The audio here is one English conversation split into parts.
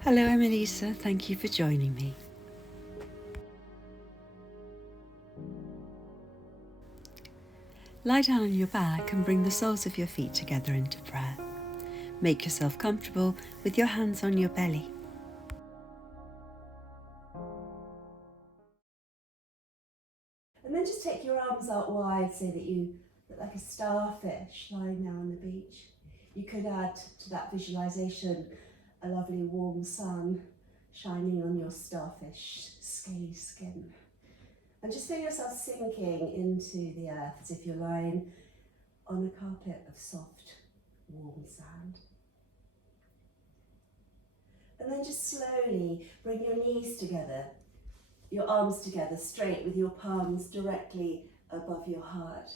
Hello, I'm Elisa. Thank you for joining me. Lie down on your back and bring the soles of your feet together into prayer. Make yourself comfortable with your hands on your belly. And then just take your arms out wide so that you look like a starfish lying there on the beach. You could add to that visualization a lovely warm sun shining on your starfish scaly skin. And just feel yourself sinking into the earth as if you're lying on a carpet of soft, warm sand. And then just slowly bring your knees together, your arms together straight with your palms directly above your heart.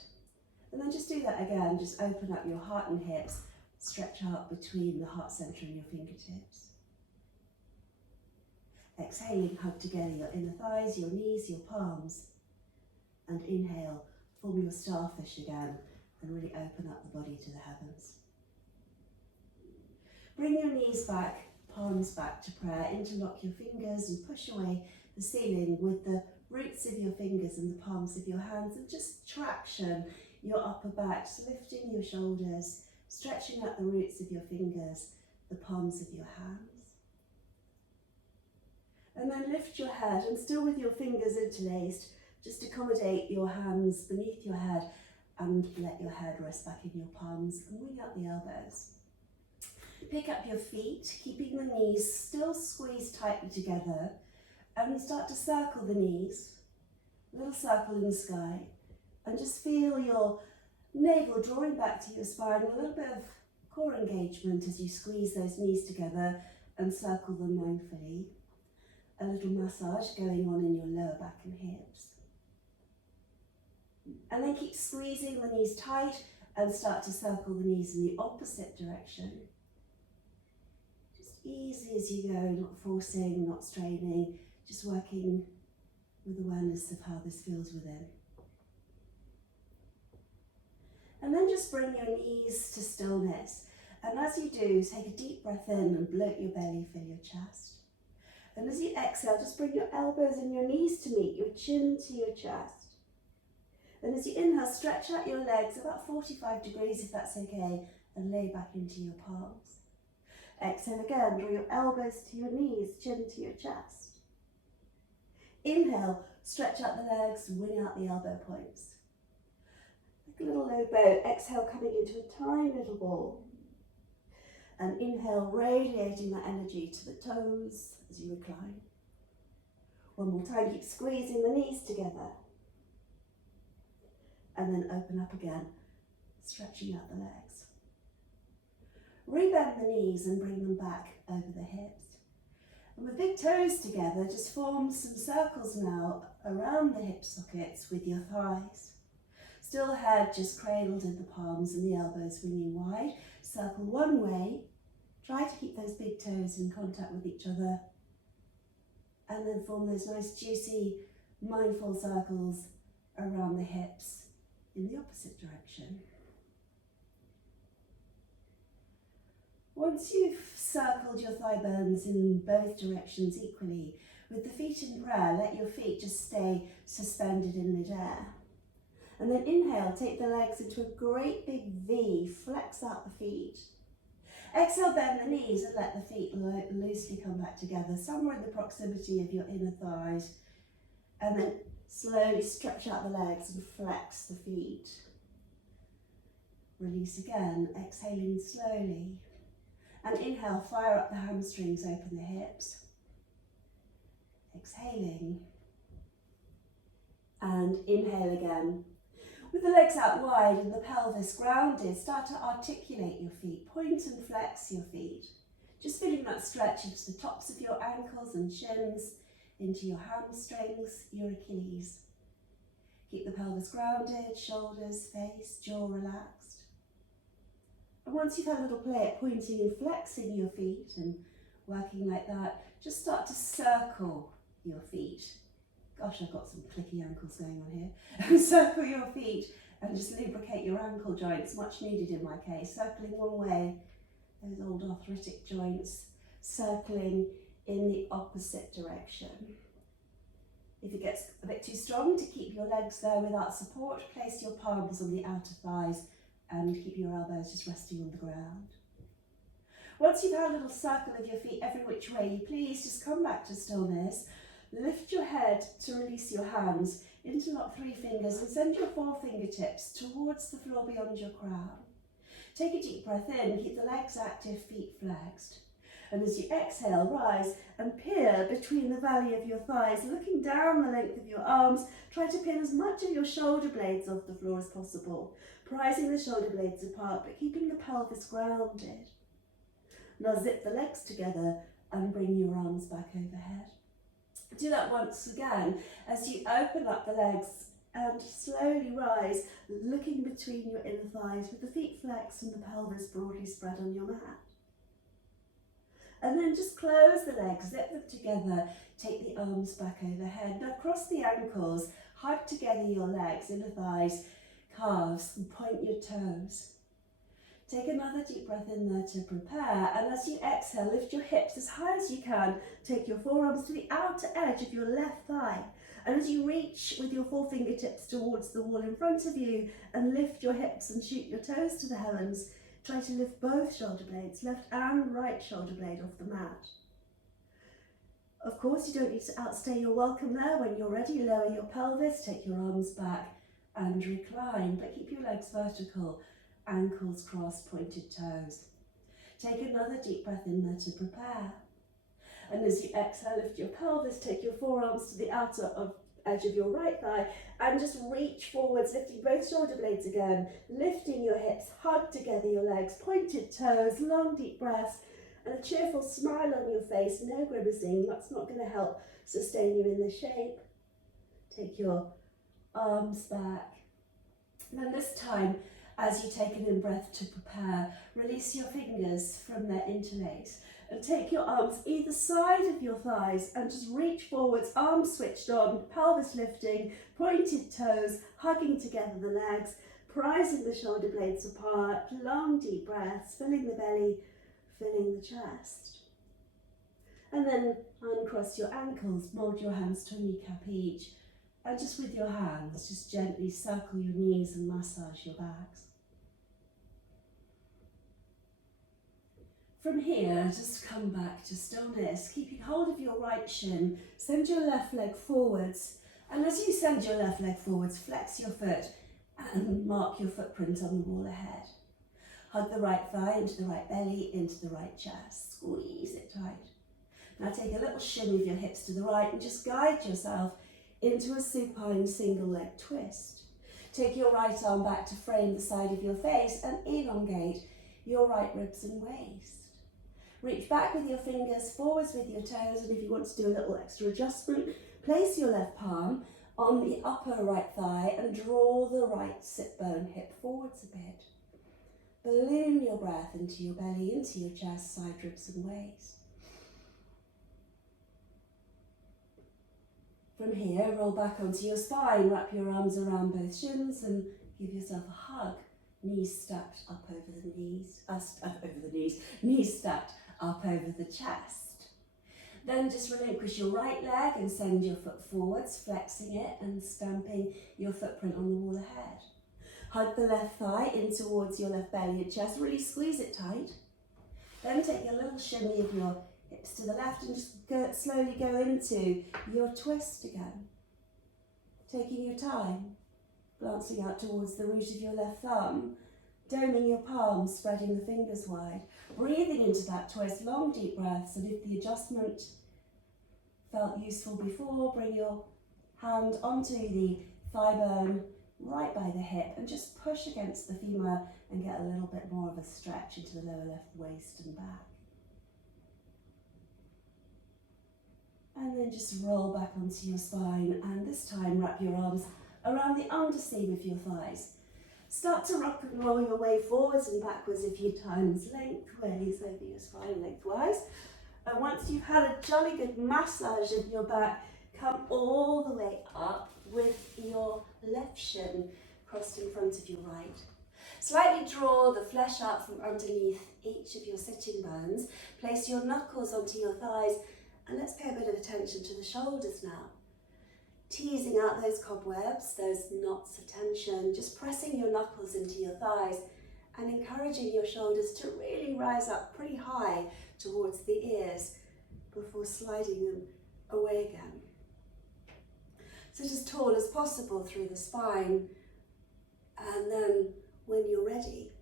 And then just do that again, just open up your heart and hips, stretch out between the heart centre and your fingertips. Exhaling, hug together your inner thighs, your knees, your palms. And inhale, form your starfish again and really open up the body to the heavens. Bring your knees back, palms back to prayer, interlock your fingers and push away the ceiling with the roots of your fingers and the palms of your hands, and just traction your upper back, so lifting your shoulders, stretching out the roots of your fingers, the palms of your hands. And then lift your head, and still with your fingers interlaced, just accommodate your hands beneath your head and let your head rest back in your palms and wing out the elbows. Pick up your feet, keeping the knees still squeezed tightly together, and start to circle the knees, a little circle in the sky, and just feel your navel drawing back to your spine, a little bit of core engagement as you squeeze those knees together and circle them mindfully. A little massage going on in your lower back and hips. And then keep squeezing the knees tight and start to circle the knees in the opposite direction. Just easy as you go, not forcing, not straining, just working with awareness of how this feels within. And then just bring your knees to stillness. And as you do, take a deep breath in and bloat your belly, fill your chest. And as you exhale, just bring your elbows and your knees to meet, your chin to your chest. And as you inhale, stretch out your legs about 45 degrees if that's okay, and lay back into your palms. Exhale again, draw your elbows to your knees, chin to your chest. Inhale, stretch out the legs, wing out the elbow points. Like a little low boat, exhale coming into a tiny little ball. And inhale, radiating that energy to the toes as you recline. One more time, keep squeezing the knees together. And then open up again, stretching out the legs. Rebend the knees and bring them back over the hips. And with big toes together, just form some circles now around the hip sockets with your thighs. Still head just cradled in the palms and the elbows winging wide. Circle one way. Try to keep those big toes in contact with each other. And then form those nice juicy mindful circles around the hips in the opposite direction. Once you've circled your thigh bones in both directions equally, with the feet in prayer, let your feet just stay suspended in midair. And then inhale, take the legs into a great big V, flex out the feet. Exhale, bend the knees and let the feet loosely come back together, somewhere in the proximity of your inner thighs. And then slowly stretch out the legs and flex the feet. Release again, exhaling slowly. And inhale, fire up the hamstrings, open the hips. Exhaling. And inhale again. With the legs out wide and the pelvis grounded, start to articulate your feet. Point and flex your feet. Just feeling that stretch into the tops of your ankles and shins, into your hamstrings, your Achilles. Keep the pelvis grounded, shoulders, face, jaw relaxed. And once you've had a little play at pointing and flexing your feet and working like that, just start to circle your feet Gosh, I've got some clicky ankles going on here. And circle your feet and just lubricate your ankle joints, much needed in my case. Circling one way, those old arthritic joints, circling in the opposite direction. If it gets a bit too strong to keep your legs there without support, place your palms on the outer thighs and keep your elbows just resting on the ground. Once you've had a little circle of your feet every which way, please just come back to stillness. Lift your head to release your hands, interlock 3 fingers and send your 4 fingertips towards the floor beyond your crown. Take a deep breath in, keep the legs active, feet flexed. And as you exhale, rise and peer between the valley of your thighs, looking down the length of your arms. Try to pin as much of your shoulder blades off the floor as possible, prizing the shoulder blades apart, but keeping the pelvis grounded. Now zip the legs together and bring your arms back overhead. Do that once again as you open up the legs and slowly rise, looking between your inner thighs with the feet flexed and the pelvis broadly spread on your mat. And then just close the legs, zip them together, take the arms back overhead. Now cross the ankles, hug together your legs, inner thighs, calves, and point your toes. Take another deep breath in there to prepare, and as you exhale, lift your hips as high as you can. Take your forearms to the outer edge of your left thigh, and as you reach with your 4 fingertips towards the wall in front of you and lift your hips and shoot your toes to the heavens, try to lift both shoulder blades, left and right shoulder blade off the mat. Of course, you don't need to outstay your welcome there. When you're ready, lower your pelvis, take your arms back and recline, but keep your legs vertical, ankles crossed, pointed toes. Take another deep breath in there to prepare. And as you exhale, lift your pelvis, take your forearms to the outer edge of your right thigh and just reach forwards, lifting both shoulder blades again, lifting your hips, hug together your legs, pointed toes, long deep breaths, and a cheerful smile on your face, no grimacing. That's not going to help sustain you in this shape. Take your arms back. And then this time, as you take an in-breath to prepare, release your fingers from their interlace and take your arms either side of your thighs and just reach forwards, arms switched on, pelvis lifting, pointed toes, hugging together the legs, prizing the shoulder blades apart, long deep breaths, filling the belly, filling the chest. And then uncross your ankles, mold your hands to a kneecap each, and just with your hands, just gently circle your knees and massage your backs. From here, just come back to stillness, keeping hold of your right shin, send your left leg forwards, and as you send your left leg forwards, flex your foot and mark your footprint on the wall ahead. Hug the right thigh into the right belly, into the right chest, squeeze it tight. Now take a little shimmy of your hips to the right and just guide yourself into a supine single leg twist. Take your right arm back to frame the side of your face and elongate your right ribs and waist. Reach back with your fingers, forwards with your toes, and if you want to do a little extra adjustment, place your left palm on the upper right thigh and draw the right sit bone hip forwards a bit. Balloon your breath into your belly, into your chest, side ribs and waist. From here, roll back onto your spine, wrap your arms around both shins and give yourself a hug. Knees stacked up over the knees, knees stacked up over the chest. Then just relinquish your right leg and send your foot forwards, flexing it and stamping your footprint on the wall ahead. Hug the left thigh in towards your left belly and chest, really squeeze it tight. Then take a little shimmy of your hips to the left and just slowly go into your twist again. Taking your time, glancing out towards the root of your left thumb, doming your palms, spreading the fingers wide, breathing into that twist, long deep breaths, and if the adjustment felt useful before, bring your hand onto the thigh bone right by the hip and just push against the femur and get a little bit more of a stretch into the lower left waist and back. And then just roll back onto your spine and this time wrap your arms around the underseam of your thighs. Start to rock and roll your way forwards and backwards a few times, lengthways over your spine, lengthwise. And once you've had a jolly good massage of your back, Come all the way up with your left shin crossed in front of your right. Slightly draw the flesh out from underneath each of your sitting bones. Place your knuckles onto your thighs, and let's pay a bit of attention to the shoulders now. Teasing out those cobwebs, those knots of tension, just pressing your knuckles into your thighs and encouraging your shoulders to really rise up pretty high towards the ears before sliding them away again. Sit as tall as possible through the spine, and then when you're ready,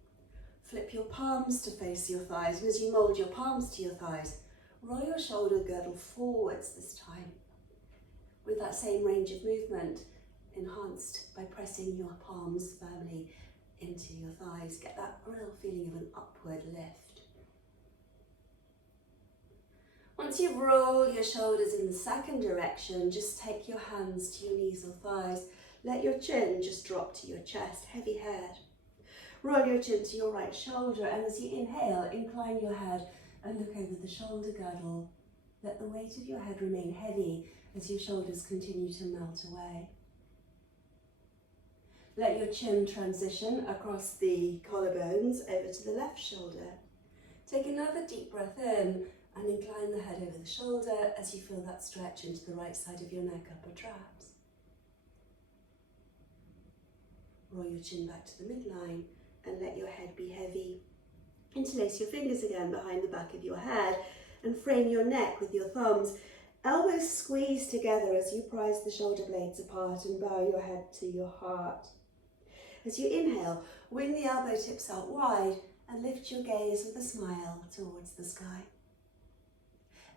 flip your palms to face your thighs, and as you mould your palms to your thighs, roll your shoulder girdle forwards this time, with that same range of movement enhanced by pressing your palms firmly into your thighs. Get that real feeling of an upward lift. Once you roll your shoulders in the second direction, just take your hands to your knees or thighs. Let your chin just drop to your chest, heavy head. Roll your chin to your right shoulder, and as you inhale, incline your head and look over the shoulder girdle. Let the weight of your head remain heavy as your shoulders continue to melt away. Let your chin transition across the collarbones over to the left shoulder. Take another deep breath in and incline the head over the shoulder as you feel that stretch into the right side of your neck, upper traps. Roll your chin back to the midline and let your head be heavy. Interlace your fingers again behind the back of your head and frame your neck with your thumbs. Elbows squeeze together as you prise the shoulder blades apart and bow your head to your heart. As you inhale, wing the elbow tips out wide and lift your gaze with a smile towards the sky.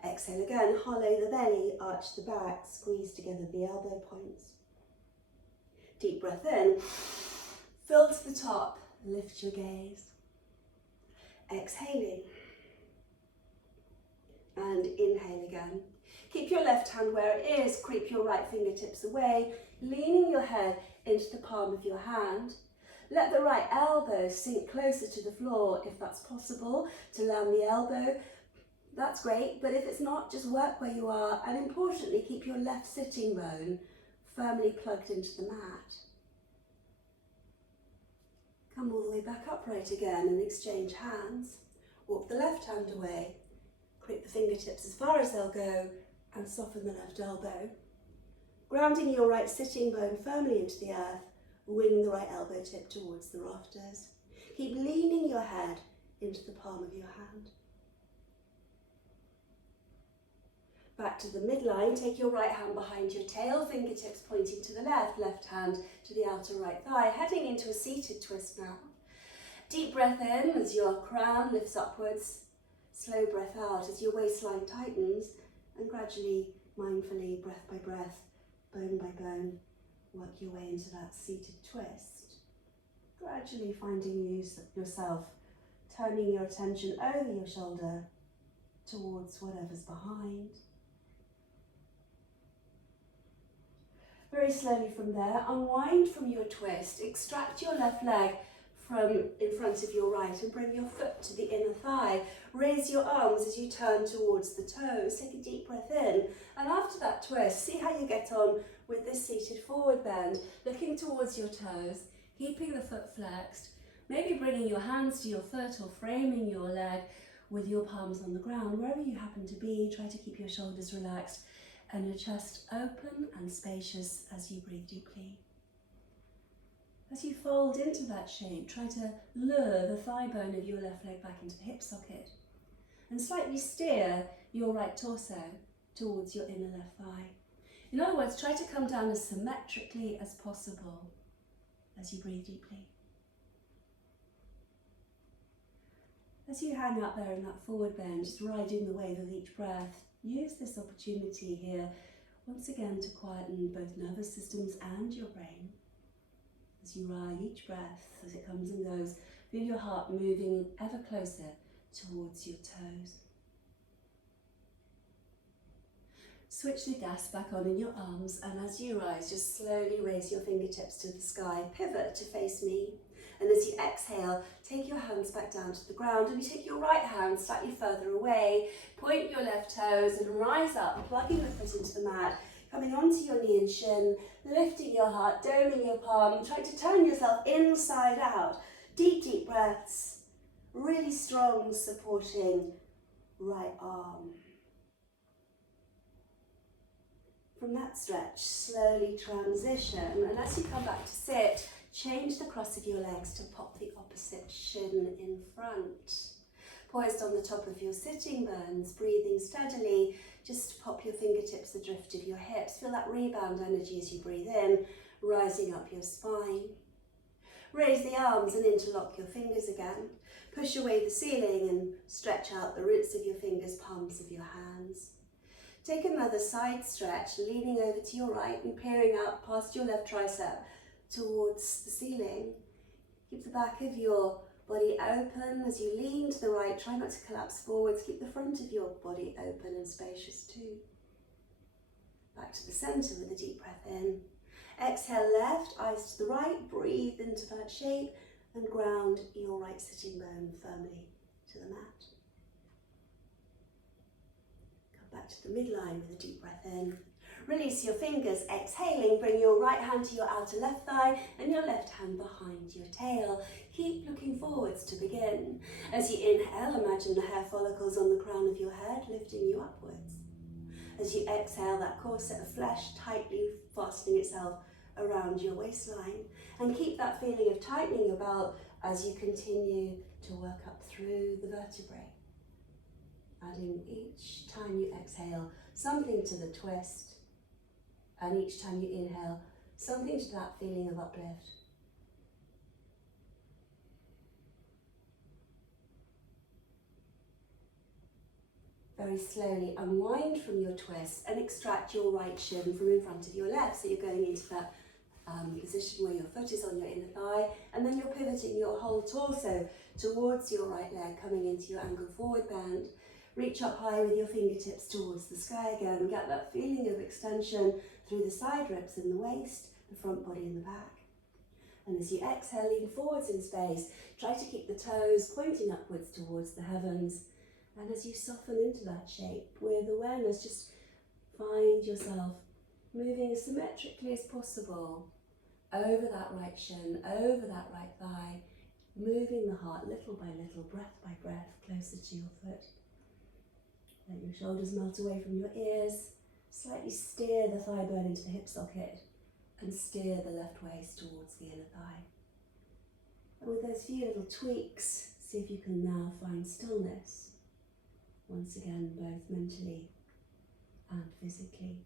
Exhale again, hollow the belly, arch the back, squeeze together the elbow points. Deep breath in, fill to the top, lift your gaze. Exhaling, and inhale again. Keep your left hand where it is, creep your right fingertips away, leaning your head into the palm of your hand. Let the right elbow sink closer to the floor if that's possible, to land the elbow. That's great, but if it's not, just work where you are, and importantly, keep your left sitting bone firmly plugged into the mat. Come all the way back upright again and exchange hands. Walk the left hand away, creep the fingertips as far as they'll go, and soften the left elbow. Grounding your right sitting bone firmly into the earth, wing the right elbow tip towards the rafters. Keep leaning your head into the palm of your hand. Back to the midline, take your right hand behind your tail, fingertips pointing to the left, left hand to the outer right thigh, heading into a seated twist now. Deep breath in as your crown lifts upwards, slow breath out as your waistline tightens, and gradually, mindfully, breath by breath, bone by bone, work your way into that seated twist. Gradually finding yourself turning your attention over your shoulder towards whatever's behind. Very slowly from there, unwind from your twist, extract your left leg from in front of your right and bring your foot to the inner thigh. Raise your arms as you turn towards the toes. Take a deep breath in, and after that twist, see how you get on with this seated forward bend, looking towards your toes, keeping the foot flexed, maybe bringing your hands to your foot or framing your leg with your palms on the ground. Wherever you happen to be, try to keep your shoulders relaxed and your chest open and spacious as you breathe deeply. As you fold into that shape, try to lure the thigh bone of your left leg back into the hip socket and slightly steer your right torso towards your inner left thigh. In other words, try to come down as symmetrically as possible as you breathe deeply. As you hang out there in that forward bend, just riding the wave of each breath, use this opportunity here once again to quieten both nervous systems and your brain. As you ride each breath, as it comes and goes, feel your heart moving ever closer towards your toes. Switch the gas back on in your arms, and as you rise, just slowly raise your fingertips to the sky, pivot to face me. And as you exhale, take your hands back down to the ground, and you take your right hand slightly further away, point your left toes and rise up, plugging the foot into the mat. Coming onto your knee and shin, lifting your heart, doming your palm, trying to turn yourself inside out. Deep, deep breaths. Really strong supporting right arm. From that stretch, slowly transition, and as you come back to sit, change the cross of your legs to pop the opposite shin in front. Poised on the top of your sitting bones, breathing steadily, just pop your fingertips adrift of your hips. Feel that rebound energy as you breathe in, rising up your spine. Raise the arms and interlock your fingers again. Push away the ceiling and stretch out the roots of your fingers, palms of your hands. Take another side stretch, leaning over to your right and peering out past your left tricep towards the ceiling. Keep the back of your body open as you lean to the right. Try not to collapse forwards. Keep the front of your body open and spacious too. Back to the centre with a deep breath in. Exhale left, eyes to the right. Breathe into that shape and ground your right sitting bone firmly to the mat. Come back to the midline with a deep breath in. Release your fingers, exhaling, bring your right hand to your outer left thigh and your left hand behind your tail. Keep looking forwards to begin. As you inhale, imagine the hair follicles on the crown of your head lifting you upwards. As you exhale, that corset of flesh tightly fastening itself around your waistline. And keep that feeling of tightening your belt as you continue to work up through the vertebrae. Adding each time you exhale something to the twist. And each time you inhale, something to that feeling of uplift. Very slowly unwind from your twist and extract your right shin from in front of your left. So you're going into that position where your foot is on your inner thigh, and then you're pivoting your whole torso towards your right leg, coming into your angle forward bend. Reach up high with your fingertips towards the sky again. Get that feeling of extension through the side ribs and the waist, the front body and the back. And as you exhale, lean forwards in space. Try to keep the toes pointing upwards towards the heavens. And as you soften into that shape, with awareness, just find yourself moving as symmetrically as possible over that right shin, over that right thigh, moving the heart little by little, breath by breath, closer to your foot. Let your shoulders melt away from your ears. Slightly steer the thigh bone into the hip socket and steer the left waist towards the inner thigh. And with those few little tweaks, see if you can now find stillness. Once again, both mentally and physically.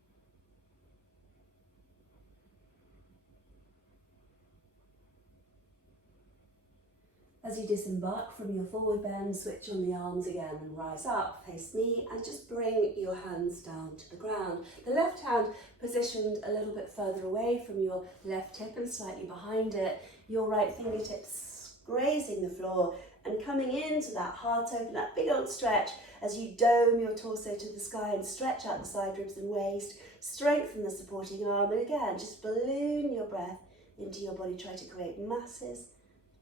As you disembark from your forward bend, switch on the arms again and rise up, face me, and just bring your hands down to the ground. The left hand positioned a little bit further away from your left hip and slightly behind it. Your right fingertips grazing the floor and coming into that heart open, that big old stretch as you dome your torso to the sky and stretch out the side ribs and waist. Strengthen the supporting arm, and again, just balloon your breath into your body. Try to create masses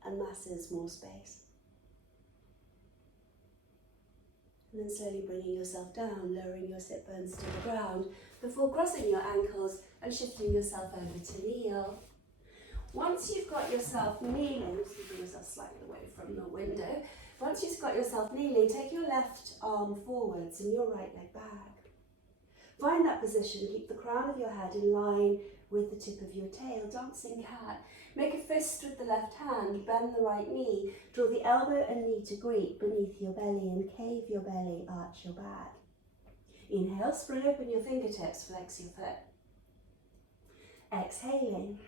and masses more space. And then slowly bringing yourself down, lowering your sit bones to the ground before crossing your ankles and shifting yourself over to kneel. Once you've got yourself kneeling, so bring yourself slightly away from the window. Once you've got yourself kneeling, take your left arm forwards and your right leg back. Find that position, keep the crown of your head in line with the tip of your tail, dancing cat. Make a fist with the left hand, bend the right knee, draw the elbow and knee to greet beneath your belly and cave your belly, arch your back. Inhale, spring open your fingertips, flex your foot. Exhaling.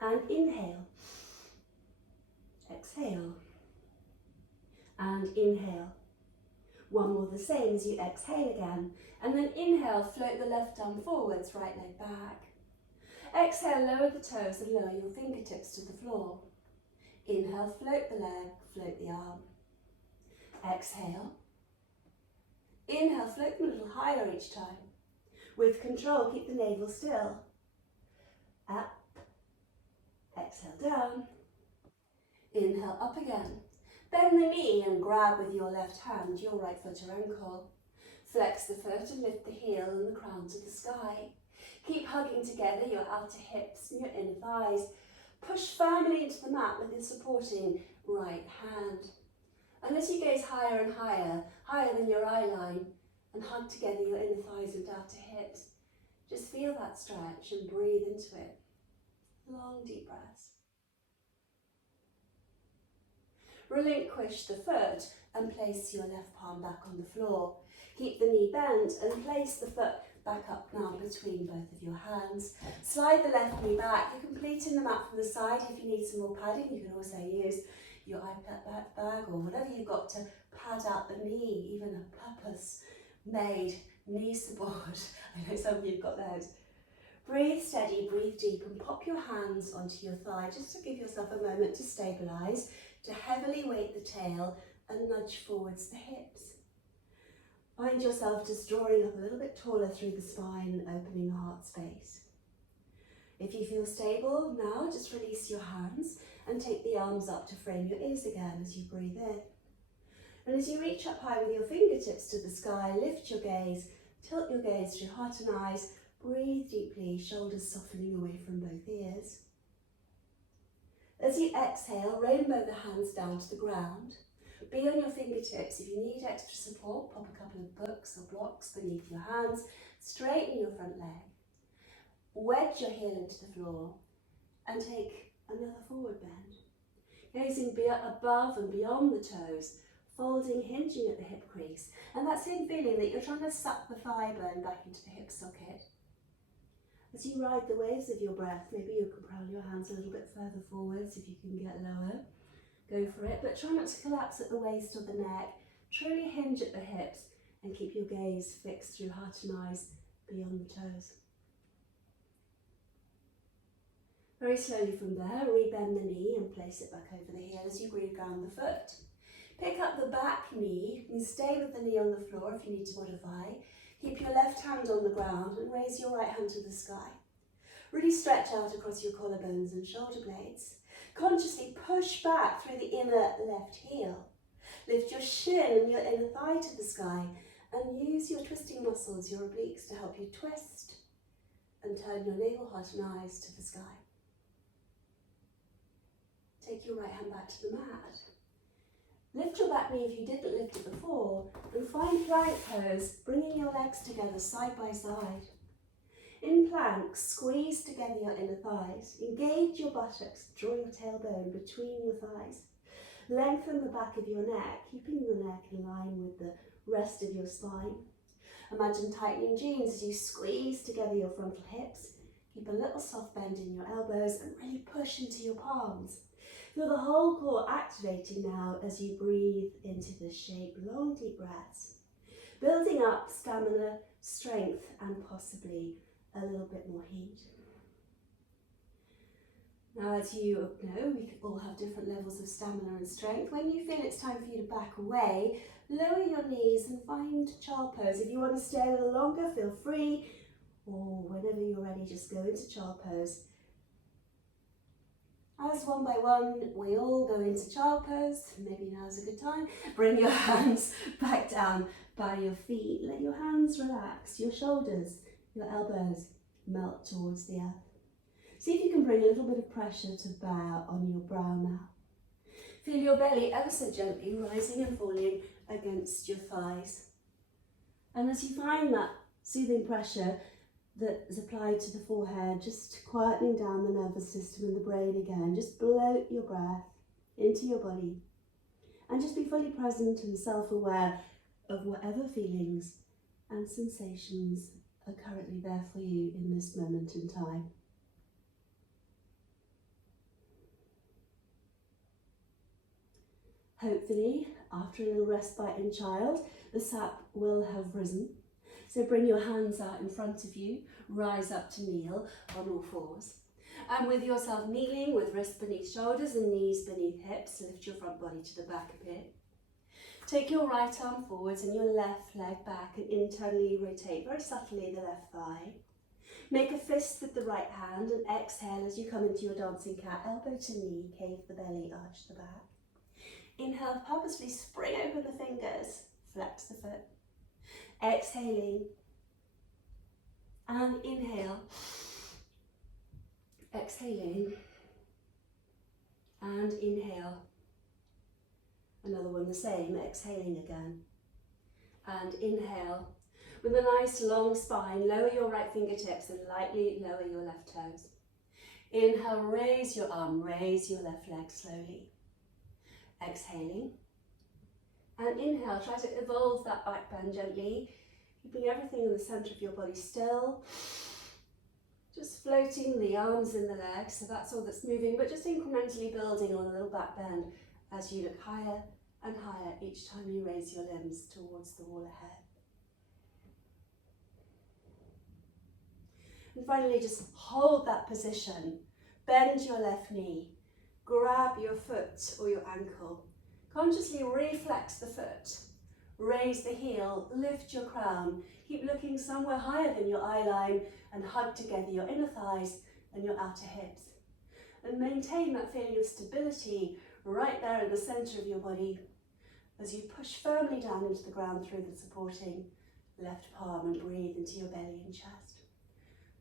And inhale. Exhale. And inhale. One more the same as you exhale again. And then inhale, float the left arm forwards, right leg back. Exhale, lower the toes and lower your fingertips to the floor. Inhale, float the leg, float the arm. Exhale. Inhale, float them a little higher each time. With control, keep the navel still. Up. Exhale, down. Inhale, up again. Bend the knee and grab with your left hand your right foot or ankle. Flex the foot and lift the heel and the crown to the sky. Keep hugging together your outer hips and your inner thighs. Push firmly into the mat with your supporting right hand. And as you gaze higher and higher, higher than your eye line, and hug together your inner thighs and outer hips, just feel that stretch and breathe into it. Long, deep breaths. Relinquish the foot and place your left palm back on the floor. Keep the knee bent and place the foot back up now between both of your hands. Slide the left knee back. You're completing the mat from the side. If you need some more padding, you can also use your iPad bag or whatever you've got to pad out the knee, even a purpose-made knee support. I know some of you've got those. Breathe steady, breathe deep, and pop your hands onto your thigh just to give yourself a moment to stabilise, to heavily weight the tail and nudge forwards the hips. Find yourself just drawing up a little bit taller through the spine and opening the heart space. If you feel stable, now just release your hands and take the arms up to frame your ears again as you breathe in. And as you reach up high with your fingertips to the sky, lift your gaze, tilt your gaze to your heart and eyes, breathe deeply, shoulders softening away from both ears. As you exhale, rainbow the hands down to the ground. Be on your fingertips. If you need extra support, pop a couple of books or blocks beneath your hands. Straighten your front leg. Wedge your heel into the floor and take another forward bend. Gazing above and beyond the toes, folding, hinging at the hip crease. And that same feeling that you're trying to suck the thigh bone back into the hip socket. As you ride the waves of your breath, maybe you can propel your hands a little bit further forwards if you can get lower. Go for it, but try not to collapse at the waist or the neck. Truly hinge at the hips and keep your gaze fixed through heart and eyes beyond the toes. Very slowly from there, rebend the knee and place it back over the heel as you re-ground the foot. Pick up the back knee and stay with the knee on the floor if you need to modify. Keep your left hand on the ground and raise your right hand to the sky. Really stretch out across your collarbones and shoulder blades. Consciously push back through the inner left heel. Lift your shin and your inner thigh to the sky and use your twisting muscles, your obliques, to help you twist and turn your navel, heart and eyes to the sky. Take your right hand back to the mat. Lift your back knee if you didn't lift it before and find plank pose, bringing your legs together side by side. In plank, squeeze together your inner thighs. Engage your buttocks, draw your tailbone between your thighs. Lengthen the back of your neck, keeping the neck in line with the rest of your spine. Imagine tightening jeans as you squeeze together your frontal hips. Keep a little soft bend in your elbows and really push into your palms. Feel the whole core activating now as you breathe into this shape. Long, deep breaths. Building up stamina, strength, and possibly a little bit more heat. Now, as you know, we all have different levels of stamina and strength. When you feel it's time for you to back away, lower your knees and find child pose. If you want to stay a little longer, feel free, or whenever you're ready, just go into child pose. As one by one, we all go into child pose. Maybe now's a good time. Bring your hands back down by your feet. Let your hands relax, your shoulders, your elbows melt towards the earth. See if you can bring a little bit of pressure to bear on your brow now. Feel your belly ever so gently rising and falling against your thighs. And as you find that soothing pressure that is applied to the forehead, just quietening down the nervous system and the brain again, just bloat your breath into your body and just be fully present and self-aware of whatever feelings and sensations are currently there for you in this moment in time. Hopefully, after a little respite in child, the sap will have risen. So bring your hands out in front of you, rise up to kneel on all fours. And with yourself kneeling, with wrists beneath shoulders and knees beneath hips, lift your front body to the back a bit. Take your right arm forwards and your left leg back and internally rotate very subtly the left thigh. Make a fist with the right hand and exhale as you come into your dancing cat, elbow to knee, cave the belly, arch the back. Inhale, purposefully spring open the fingers, flex the foot. Exhaling. And inhale. Exhaling. And inhale. Another one the same, exhaling again. And inhale. With a nice long spine, lower your right fingertips and lightly lower your left toes. Inhale, raise your arm, raise your left leg slowly. Exhaling. And inhale, try to evolve that back bend gently, keeping everything in the centre of your body still. Just floating the arms and the legs, so that's all that's moving, but just incrementally building on a little back bend as you look higher and higher each time you raise your limbs towards the wall ahead. And finally, just hold that position. Bend your left knee. Grab your foot or your ankle. Consciously reflex the foot. Raise the heel. Lift your crown. Keep looking somewhere higher than your eye line and hug together your inner thighs and your outer hips. And maintain that feeling of stability right there in the centre of your body as you push firmly down into the ground through the supporting left palm and breathe into your belly and chest.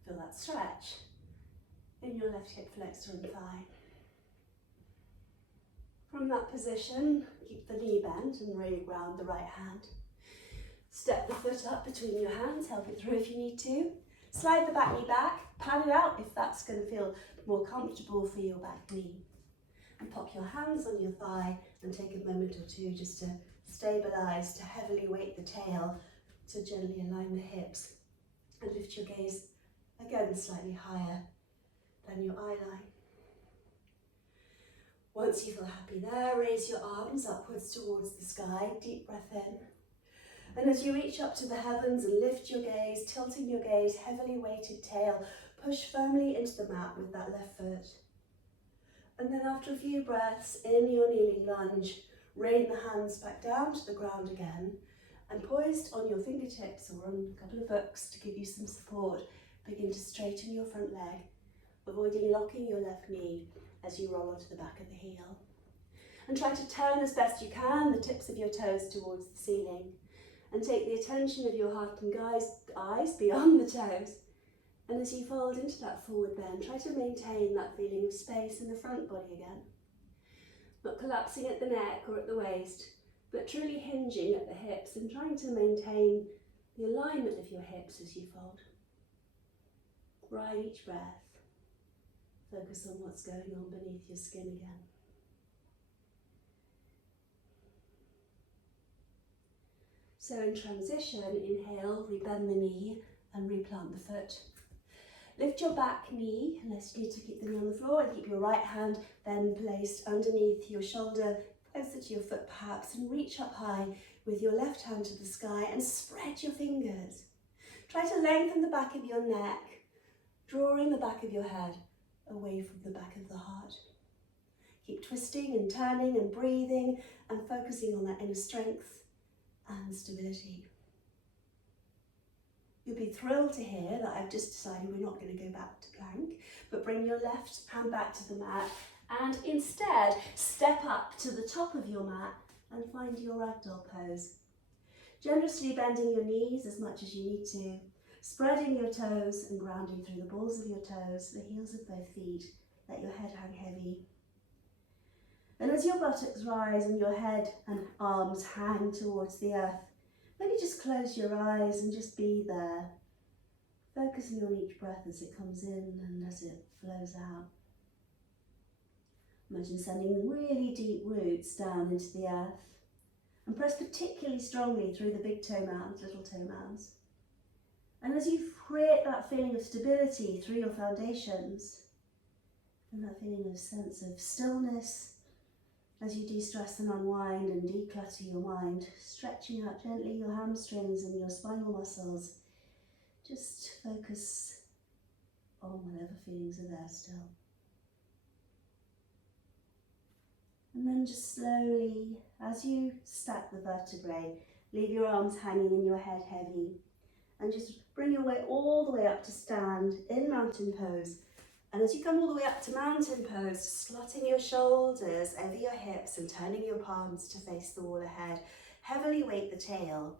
Feel that stretch in your left hip flexor and thigh. From that position, keep the knee bent and really ground the right hand. Step the foot up between your hands, help it through if you need to. Slide the back knee back, pan it out if that's going to feel more comfortable for your back knee. And pop your hands on your thigh and take a moment or two just to stabilise, to heavily weight the tail, to gently align the hips. And lift your gaze again slightly higher than your eye line. Once you feel happy there, raise your arms upwards towards the sky, deep breath in. And as you reach up to the heavens and lift your gaze, tilting your gaze, heavily weighted tail, push firmly into the mat with that left foot. And then after a few breaths in your kneeling lunge, rain the hands back down to the ground again, and poised on your fingertips or on a couple of books to give you some support, begin to straighten your front leg, avoiding locking your left knee as you roll onto the back of the heel. And try to turn as best you can the tips of your toes towards the ceiling, and take the attention of your heart and eyes beyond the toes. And as you fold into that forward bend, try to maintain that feeling of space in the front body again. Not collapsing at the neck or at the waist, but truly hinging at the hips and trying to maintain the alignment of your hips as you fold. Ride each breath. Focus on what's going on beneath your skin again. So in transition, inhale, rebend the knee and replant the foot. Lift your back knee, unless you need to keep the knee on the floor, and keep your right hand then placed underneath your shoulder, closer to your foot perhaps, and reach up high with your left hand to the sky and spread your fingers. Try to lengthen the back of your neck, drawing the back of your head away from the back of the heart. Keep twisting and turning and breathing and focusing on that inner strength and stability. You'll be thrilled to hear that I've just decided we're not going to go back to plank, but bring your left hand back to the mat and instead step up to the top of your mat and find your ragdoll pose. Generously bending your knees as much as you need to, spreading your toes and grounding through the balls of your toes, the heels of both feet. Let your head hang heavy. And as your buttocks rise and your head and arms hang towards the earth, maybe just close your eyes and just be there, focusing on each breath as it comes in and as it flows out. Imagine sending really deep roots down into the earth and press particularly strongly through the big toe mounds, little toe mounds. And as you create that feeling of stability through your foundations and that feeling of sense of stillness, as you de-stress and unwind and declutter your mind, stretching out gently your hamstrings and your spinal muscles, just focus on whatever feelings are there still. And then just slowly, as you stack the vertebrae, leave your arms hanging and your head heavy, and just bring your weight all the way up to stand in mountain pose. And as you come all the way up to mountain pose, slotting your shoulders over your hips and turning your palms to face the wall ahead, heavily weight the tail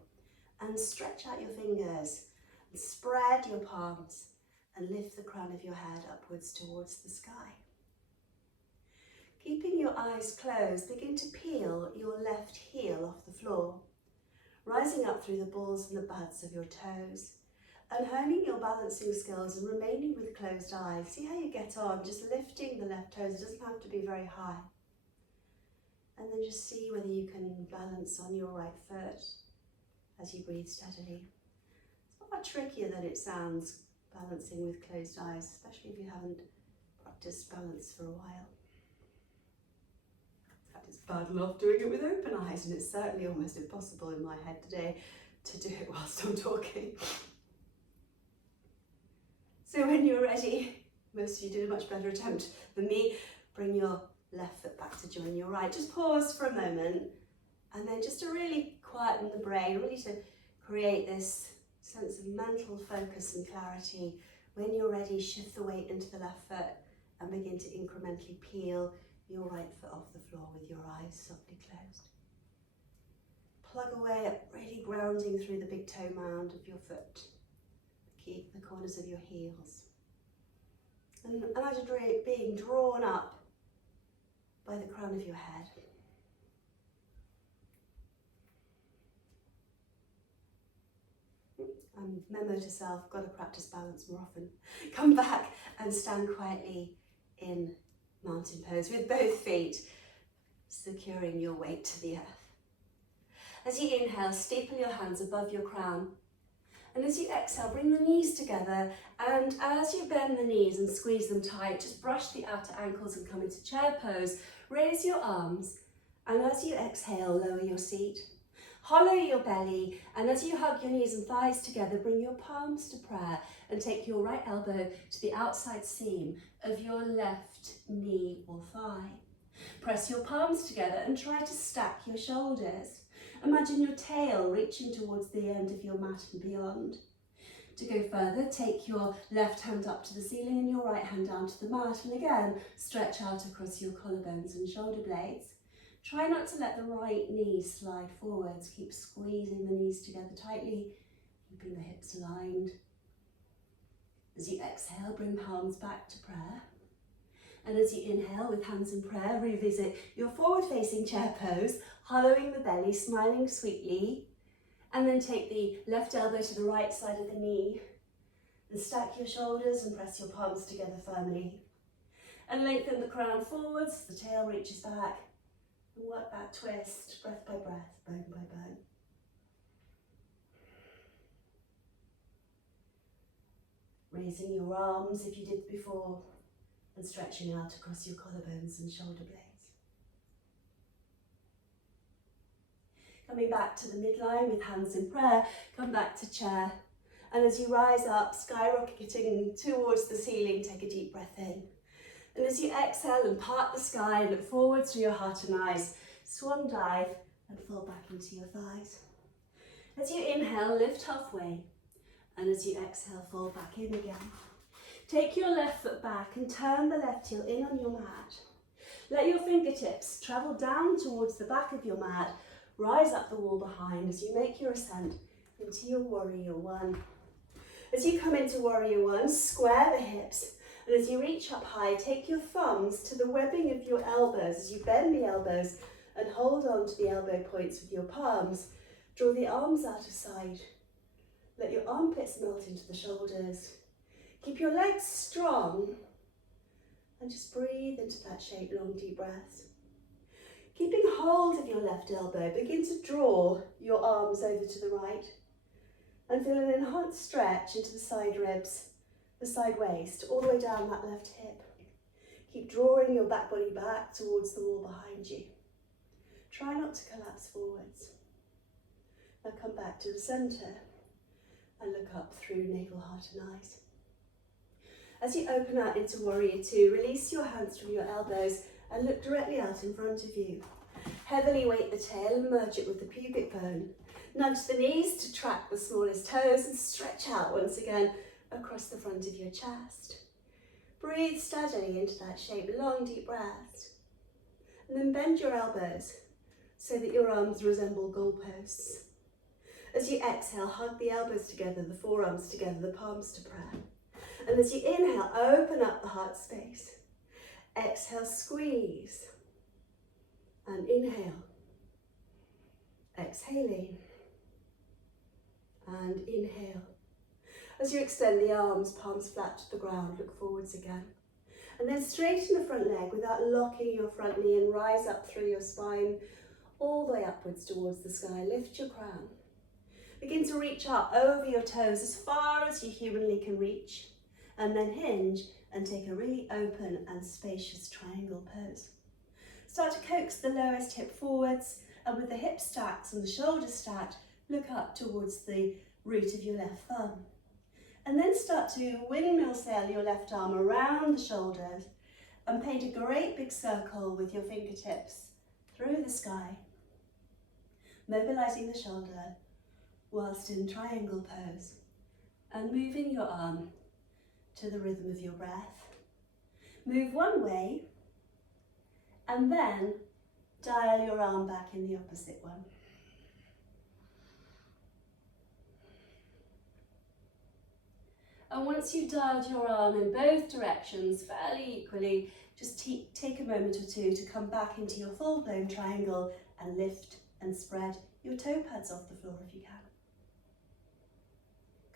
And stretch out your fingers and spread your palms and lift the crown of your head upwards towards the sky. Keeping your eyes closed, begin to peel your left heel off the floor, rising up through the balls and the buds of your toes, and honing your balancing skills and remaining with closed eyes. See how you get on, just lifting the left toes. It doesn't have to be very high. And then just see whether you can balance on your right foot as you breathe steadily. It's not much trickier than it sounds, balancing with closed eyes, especially if you haven't practiced balance for a while. In fact, it's bad enough doing it with open eyes, and it's certainly almost impossible in my head today to do it whilst I'm talking. So when you're ready, most of you did a much better attempt than me, bring your left foot back to join your right. Just pause for a moment, and then just to really quieten the brain, really to create this sense of mental focus and clarity. When you're ready, shift the weight into the left foot and begin to incrementally peel your right foot off the floor with your eyes softly closed. Plug away at really grounding through the big toe mound of your foot. Keep the corners of your heels. And imagine being drawn up by the crown of your head. Memo to self, got to practice balance more often. Come back and stand quietly in mountain pose with both feet securing your weight to the earth. As you inhale, staple your hands above your crown. And as you exhale, bring the knees together, and as you bend the knees and squeeze them tight, just brush the outer ankles and come into chair pose. Raise your arms, and as you exhale, lower your seat. Hollow your belly, and as you hug your knees and thighs together, bring your palms to prayer and take your right elbow to the outside seam of your left knee or thigh. Press your palms together and try to stack your shoulders. Imagine your tail reaching towards the end of your mat and beyond. To go further, take your left hand up to the ceiling and your right hand down to the mat, and again, stretch out across your collarbones and shoulder blades. Try not to let the right knee slide forwards. Keep squeezing the knees together tightly, keeping the hips aligned. As you exhale, bring palms back to prayer. And as you inhale with hands in prayer, revisit your forward-facing chair pose, hollowing the belly, smiling sweetly. And then take the left elbow to the right side of the knee and stack your shoulders and press your palms together firmly. And lengthen the crown forwards, the tail reaches back. And work that twist, breath by breath, bone by bone. Raising your arms if you did before, and stretching out across your collarbones and shoulder blades. Coming back to the midline with hands in prayer, come back to chair. And as you rise up, skyrocketing towards the ceiling, take a deep breath in. And as you exhale and part the sky, look forward through your heart and eyes, swan dive and fall back into your thighs. As you inhale, lift halfway. And as you exhale, fall back in again. Take your left foot back and turn the left heel in on your mat. Let your fingertips travel down towards the back of your mat. Rise up the wall behind as you make your ascent into your warrior one. As you come into warrior one, square the hips. And as you reach up high, take your thumbs to the webbing of your elbows as you bend the elbows and hold on to the elbow points with your palms. Draw the arms out of side. Let your armpits melt into the shoulders. Keep your legs strong and just breathe into that shape, long deep breaths. Keeping hold of your left elbow, begin to draw your arms over to the right and feel an enhanced stretch into the side ribs, the side waist, all the way down that left hip. Keep drawing your back body back towards the wall behind you. Try not to collapse forwards. Now come back to the centre and look up through navel, heart and eyes. As you open out into warrior two, release your hands from your elbows and look directly out in front of you. Heavily weight the tail and merge it with the pubic bone. Nudge the knees to track the smallest toes and stretch out once again across the front of your chest. Breathe steadily into that shape, long deep breaths. And then bend your elbows so that your arms resemble goalposts. As you exhale, hug the elbows together, the forearms together, the palms to prayer. And as you inhale, open up the heart space. Exhale, squeeze. And inhale. Exhaling. And inhale. As you extend the arms, palms flat to the ground, look forwards again. And then straighten the front leg without locking your front knee and rise up through your spine, all the way upwards towards the sky. Lift your crown. Begin to reach up over your toes as far as you humanly can reach, and then hinge and take a really open and spacious triangle pose. Start to coax the lowest hip forwards, and with the hips stacked and the shoulders stacked, look up towards the root of your left thumb. And then start to windmill sail your left arm around the shoulders and paint a great big circle with your fingertips through the sky, mobilizing the shoulder whilst in triangle pose and moving your arm to the rhythm of your breath. Move one way and then dial your arm back in the opposite one. And once you've dialed your arm in both directions fairly equally, just take a moment or two to come back into your full-blown triangle and lift and spread your toe pads off the floor if you can.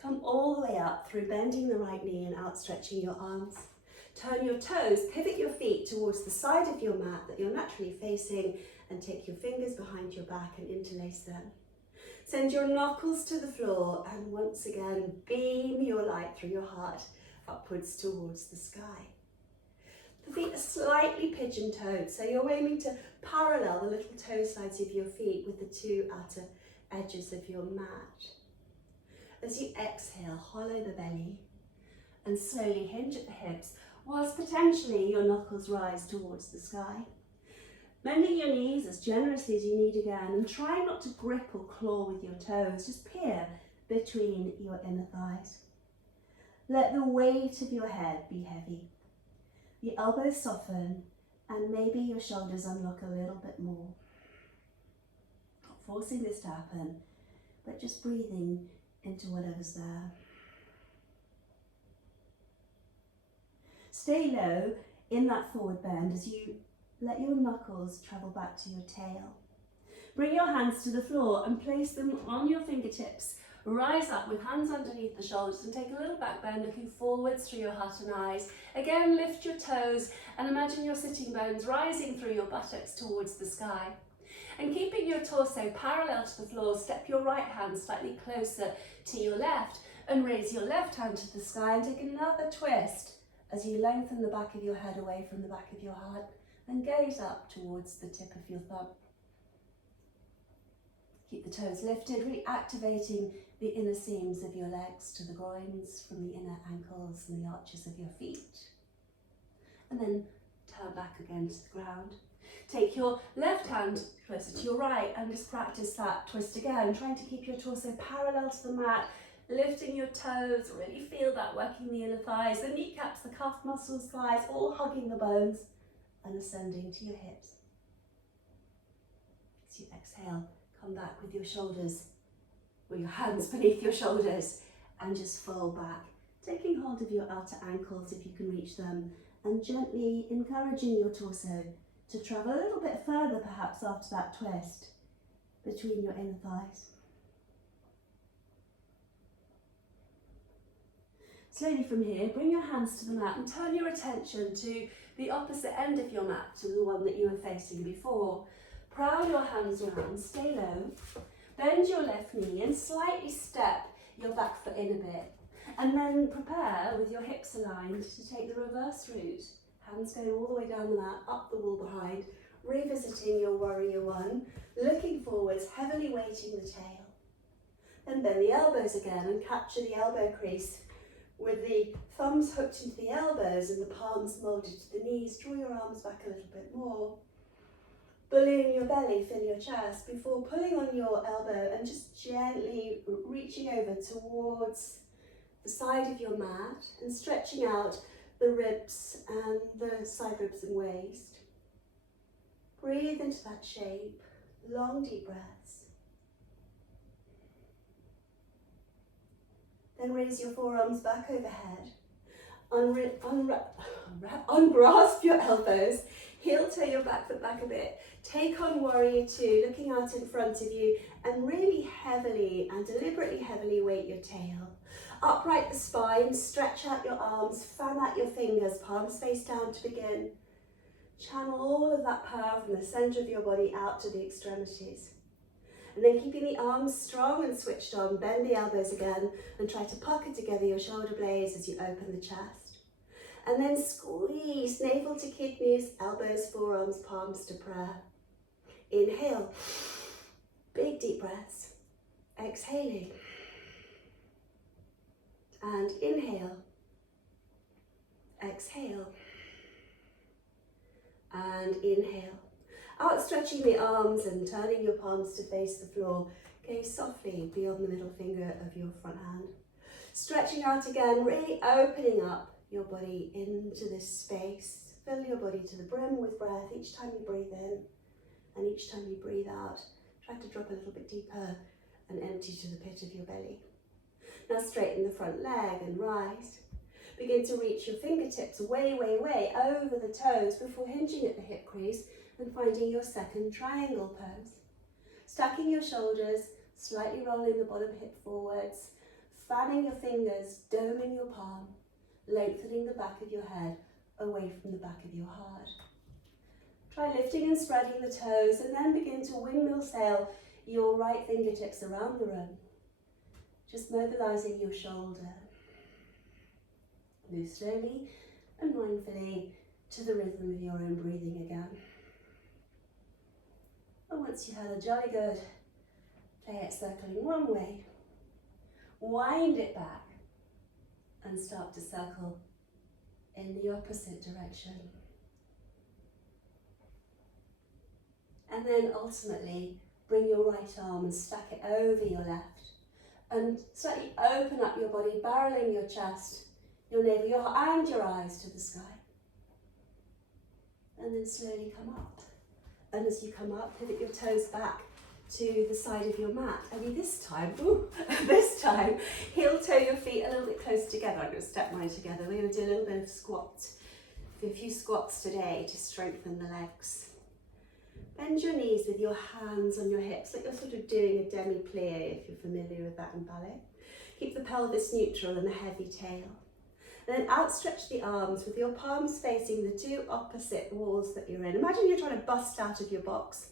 Come all the way up through bending the right knee and outstretching your arms. Turn your toes, pivot your feet towards the side of your mat that you're naturally facing, and take your fingers behind your back and interlace them. Send your knuckles to the floor and once again beam your light through your heart upwards towards the sky. The feet are slightly pigeon-toed, so you're aiming to parallel the little toe sides of your feet with the two outer edges of your mat. As you exhale, hollow the belly and slowly hinge at the hips, whilst potentially your knuckles rise towards the sky. Bending your knees as generously as you need again, and try not to grip or claw with your toes, just peer between your inner thighs. Let the weight of your head be heavy. The elbows soften and maybe your shoulders unlock a little bit more. Not forcing this to happen, but just breathing into whatever's there. Stay low in that forward bend as you let your knuckles travel back to your tail. Bring your hands to the floor and place them on your fingertips. Rise up with hands underneath the shoulders and take a little back bend, looking forwards through your heart and eyes. Again, lift your toes and imagine your sitting bones rising through your buttocks towards the sky. And keeping your torso parallel to the floor, step your right hand slightly closer to your left and raise your left hand to the sky and take another twist as you lengthen the back of your head away from the back of your heart and gaze up towards the tip of your thumb. Keep the toes lifted, really activating the inner seams of your legs to the groins, from the inner ankles and the arches of your feet. And then turn back again to the ground. Take your left hand closer to your right and just practice that twist again, trying to keep your torso parallel to the mat, lifting your toes, really feel that working the inner thighs, the kneecaps, the calf muscles, thighs, all hugging the bones and ascending to your hips. As you exhale, come back with your shoulders, or your hands beneath your shoulders, and just fold back, taking hold of your outer ankles if you can reach them, and gently encouraging your torso to travel a little bit further perhaps after that twist between your inner thighs. Slowly from here, bring your hands to the mat and turn your attention to the opposite end of your mat, to the one that you were facing before. Prowl your hands around, stay low, bend your left knee and slightly step your back foot in a bit. And then prepare with your hips aligned to take the reverse route. Hands going all the way down the mat, up the wall behind, revisiting your warrior one, looking forwards, heavily weighting the tail. Then bend the elbows again and capture the elbow crease with the thumbs hooked into the elbows and the palms moulded to the knees. Draw your arms back a little bit more. Bullying your belly, fill your chest before pulling on your elbow and just gently reaching over towards the side of your mat and stretching out the ribs and the side ribs and waist. Breathe into that shape, long deep breaths. Then raise your forearms back overhead. Ungrasp your elbows. Heel toe your back foot back a bit. Take on warrior two, looking out in front of you, and really heavily and deliberately heavily weight your tail. Upright the spine, stretch out your arms, fan out your fingers, palms face down to begin. Channel all of that power from the centre of your body out to the extremities. And then keeping the arms strong and switched on, bend the elbows again and try to pocket together your shoulder blades as you open the chest. And then squeeze, navel to kidneys, elbows, forearms, palms to prayer. Inhale, big deep breaths. Exhaling. And inhale. Exhale. And inhale. Outstretching the arms and turning your palms to face the floor. Gaze softly beyond the middle finger of your front hand. Stretching out again, really opening up your body into this space. Fill your body to the brim with breath each time you breathe in and each time you breathe out. Try to drop a little bit deeper and empty to the pit of your belly. Now straighten the front leg and rise. Begin to reach your fingertips way, way, way over the toes before hinging at the hip crease and finding your second triangle pose. Stacking your shoulders, slightly rolling the bottom hip forwards, fanning your fingers, doming your palm, lengthening the back of your head away from the back of your heart. Try lifting and spreading the toes and then begin to windmill sail your right fingertips around the room. Just mobilizing your shoulder. Move slowly and mindfully to the rhythm of your own breathing again. And once you had a jolly good play it circling one way, wind it back and start to circle in the opposite direction. And then ultimately bring your right arm and stack it over your left and slightly open up your body, barreling your chest, your navel, and your eyes to the sky. And then slowly come up. And as you come up, pivot your toes back to the side of your mat. Only this time, heel toe your feet a little bit closer together. I'm going to step mine together. We're going to do a little bit of squats. Do a few squats today to strengthen the legs. Bend your knees with your hands on your hips, like you're sort of doing a demi-plie if you're familiar with that in ballet. Keep the pelvis neutral and a heavy tail. Then outstretch the arms with your palms facing the two opposite walls that you're in. Imagine you're trying to bust out of your box.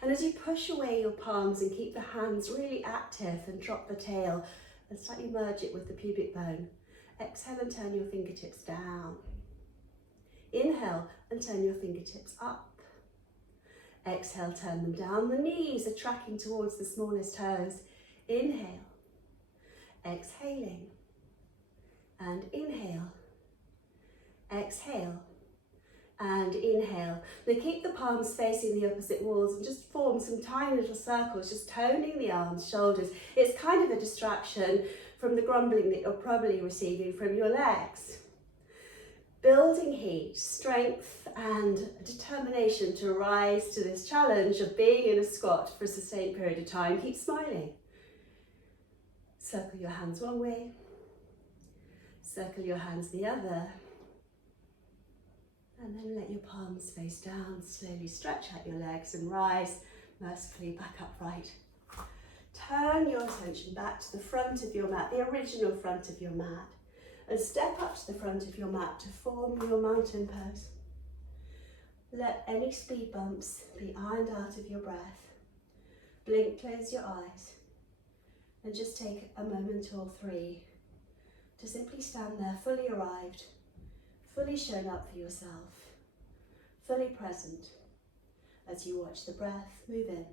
And as you push away your palms and keep the hands really active and drop the tail and slightly merge it with the pubic bone, exhale and turn your fingertips down. Inhale and turn your fingertips up. Exhale, turn them down. The knees are tracking towards the smallest toes. Inhale, exhaling. And inhale, exhale, and inhale. Now keep the palms facing the opposite walls and just form some tiny little circles, just toning the arms, shoulders. It's kind of a distraction from the grumbling that you're probably receiving from your legs. Building heat, strength, and determination to rise to this challenge of being in a squat for a sustained period of time. Keep smiling. Circle your hands one way. Circle your hands the other. And then let your palms face down. Slowly stretch out your legs and rise mercifully back upright. Turn your attention back to the front of your mat, the original front of your mat. And step up to the front of your mat to form your mountain pose. Let any speed bumps be ironed out of your breath. Blink, close your eyes. And just take a moment or three to simply stand there fully arrived, fully shown up for yourself, fully present as you watch the breath move in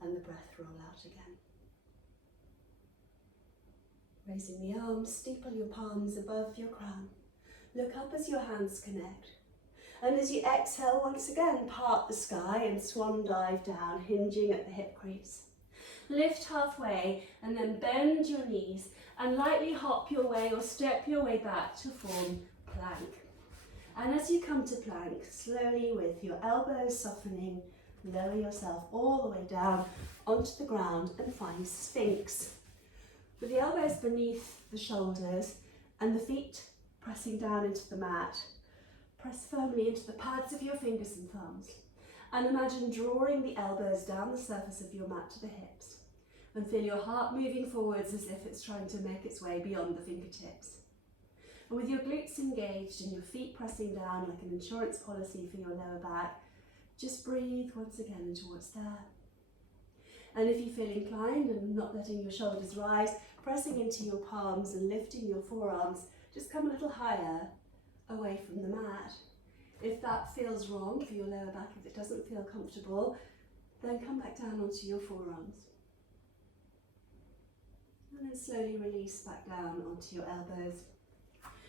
and the breath roll out again. Raising the arms, steeple your palms above your crown. Look up as your hands connect. And as you exhale, once again, part the sky and swan dive down, hinging at the hip crease. Lift halfway and then bend your knees and lightly hop your way or step your way back to form plank. And as you come to plank, slowly with your elbows softening, lower yourself all the way down onto the ground and find Sphinx. With the elbows beneath the shoulders and the feet pressing down into the mat, press firmly into the pads of your fingers and thumbs. And imagine drawing the elbows down the surface of your mat to the hips. And feel your heart moving forwards as if it's trying to make its way beyond the fingertips. And with your glutes engaged and your feet pressing down like an insurance policy for your lower back, just breathe once again into what's there. And if you feel inclined and not letting your shoulders rise, pressing into your palms and lifting your forearms, just come a little higher away from the mat. If that feels wrong for your lower back, if it doesn't feel comfortable, then come back down onto your forearms. And then slowly release back down onto your elbows.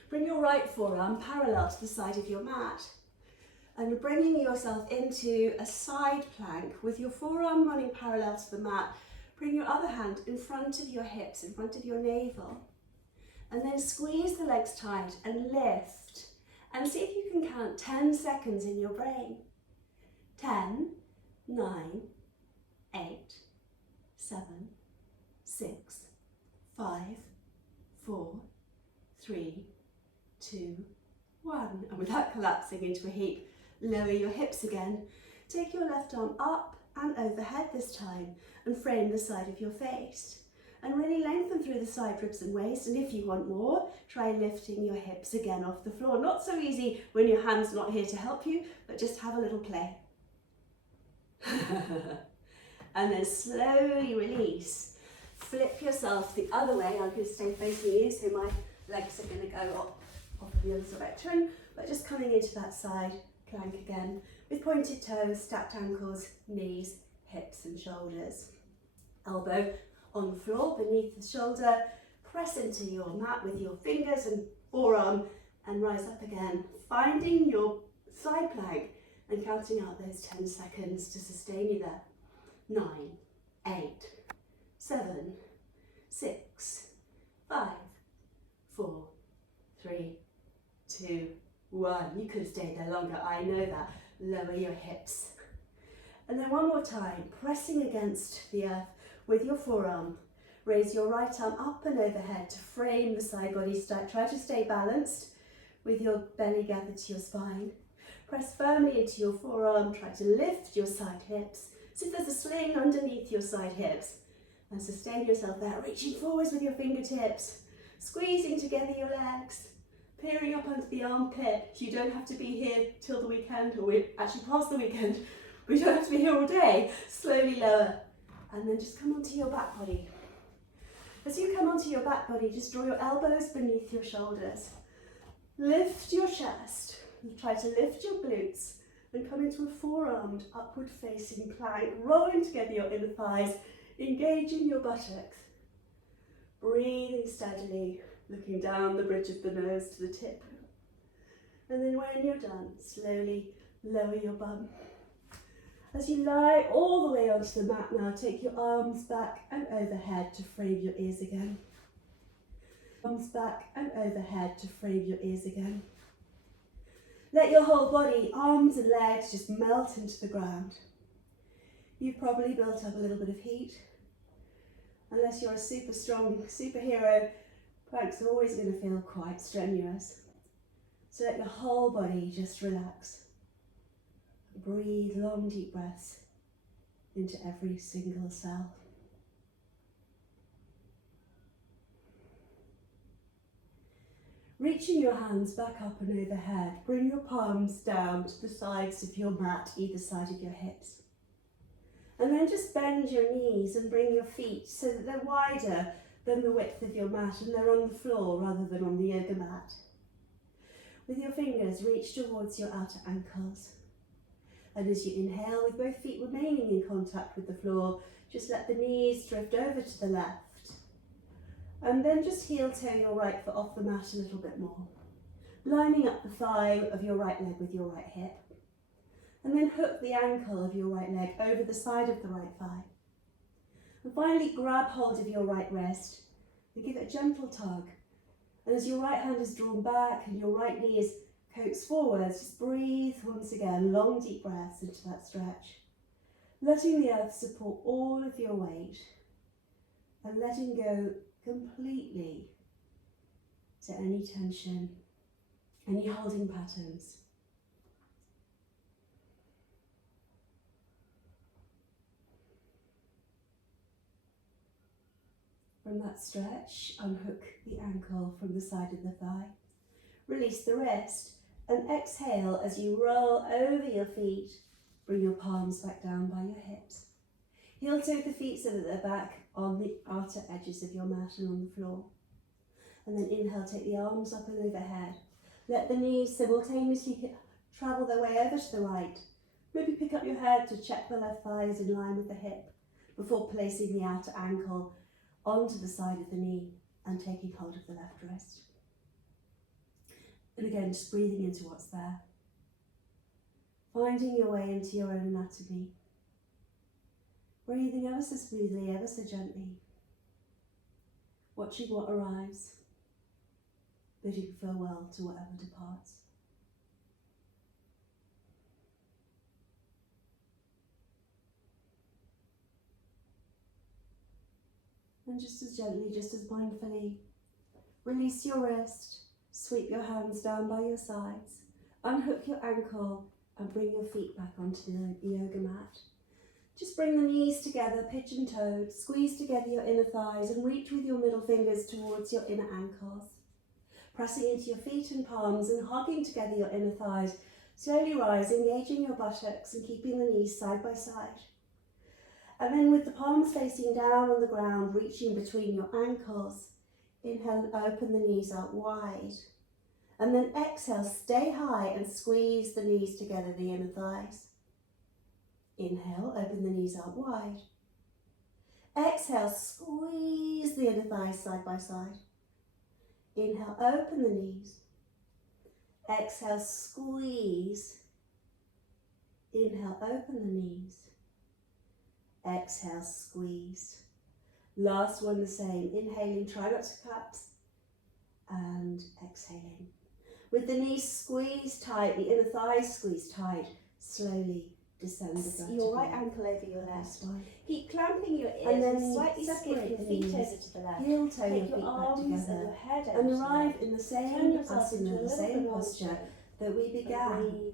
Bring your right forearm parallel to the side of your mat. And bringing yourself into a side plank with your forearm running parallel to the mat, bring your other hand in front of your hips, in front of your navel. And then squeeze the legs tight and lift. And see if you can count 10 seconds in your brain. 10, 9, 8, 7, 6, 5, 4, 3, 2, 1. And without collapsing into a heap, lower your hips again. Take your left arm up and overhead this time and frame the side of your face. And really lengthen through the side ribs and waist, and if you want more, try lifting your hips again off the floor. Not so easy when your hand's not here to help you, but just have a little play. And then slowly release. Flip yourself the other way. I'm going to stay facing you, so my legs are going to go off in the other direction, but just coming into that side plank again, with pointed toes, stacked ankles, knees, hips and shoulders. Elbow on the floor beneath the shoulder, press into your mat with your fingers and forearm and rise up again, finding your side plank and counting out those 10 seconds to sustain you there. 9, 8, 7, 6, 5, 4, 3, 2, 1. You could have stayed there longer, I know that. Lower your hips. And then one more time, pressing against the earth with your forearm. Raise your right arm up and overhead to frame the side body. Try to stay balanced with your belly gathered to your spine. Press firmly into your forearm. Try to lift your side hips. So there's a sling underneath your side hips. And sustain yourself there, reaching forwards with your fingertips. Squeezing together your legs. Peering up under the armpit. You don't have to be here till the weekend, or we're actually past the weekend. We don't have to be here all day. Slowly lower. And then just come onto your back body. As you come onto your back body, just draw your elbows beneath your shoulders. Lift your chest. Try to lift your glutes and come into a forearmed upward facing plank, rolling together your inner thighs, engaging your buttocks. Breathing steadily, looking down the bridge of the nose to the tip. And then when you're done, slowly lower your bum. As you lie all the way onto the mat now, take your arms back and overhead to frame your ears again. Arms back and overhead to frame your ears again. Let your whole body, arms and legs, just melt into the ground. You've probably built up a little bit of heat. Unless you're a super strong superhero, planks are always going to feel quite strenuous. So let your whole body just relax. Breathe long, deep breaths into every single cell. Reaching your hands back up and overhead, bring your palms down to the sides of your mat, either side of your hips. And then just bend your knees and bring your feet so that they're wider than the width of your mat and they're on the floor rather than on the yoga mat. With your fingers, reach towards your outer ankles. And as you inhale, with both feet remaining in contact with the floor, just let the knees drift over to the left. And then just heel toe your right foot off the mat a little bit more. Lining up the thigh of your right leg with your right hip. And then hook the ankle of your right leg over the side of the right thigh. And finally grab hold of your right wrist and give it a gentle tug. And as your right hand is drawn back and your right knee is coaxed forwards, just breathe once again, long deep breaths into that stretch. Letting the earth support all of your weight and letting go completely to any tension, any holding patterns. From that stretch, unhook the ankle from the side of the thigh. Release the wrist and exhale as you roll over your feet. Bring your palms back down by your hips. Heel toe the feet so that they're back on the outer edges of your mat and on the floor. And then inhale, take the arms up and overhead. Let the knees simultaneously travel their way over to the right. Maybe pick up your head to check the left thigh is in line with the hip before placing the outer ankle onto the side of the knee and taking hold of the left wrist. And again, just breathing into what's there. Finding your way into your own anatomy. Breathing ever so smoothly, ever so gently. Watching what arrives. Bidding farewell to whatever departs. And just as gently, just as mindfully, release your wrist, sweep your hands down by your sides, unhook your ankle and bring your feet back onto the yoga mat. Just bring the knees together, pigeon-toed, squeeze together your inner thighs and reach with your middle fingers towards your inner ankles. Pressing into your feet and palms and hugging together your inner thighs, slowly rise, engaging your buttocks and keeping the knees side by side. And then with the palms facing down on the ground, reaching between your ankles, inhale and open the knees out wide. And then exhale, stay high and squeeze the knees together, the inner thighs. Inhale, open the knees out wide. Exhale, squeeze the inner thighs side by side. Inhale, open the knees. Exhale, squeeze. Inhale, open the knees. Exhale, squeeze. Last one the same. Inhaling, try not to collapse. And exhaling. With the knees squeezed tight, the inner thighs squeezed tight, slowly descend the vertebrae. Your right ankle over your left. Spine. Keep clamping your ears And then and slightly skip separate your the feet knees. over to the left. Heel toe your Take feet your back arms and together your head over and to the arrive left. in the Turn same yourself into a asana, the little same banana posture shape. that we began, Breathe.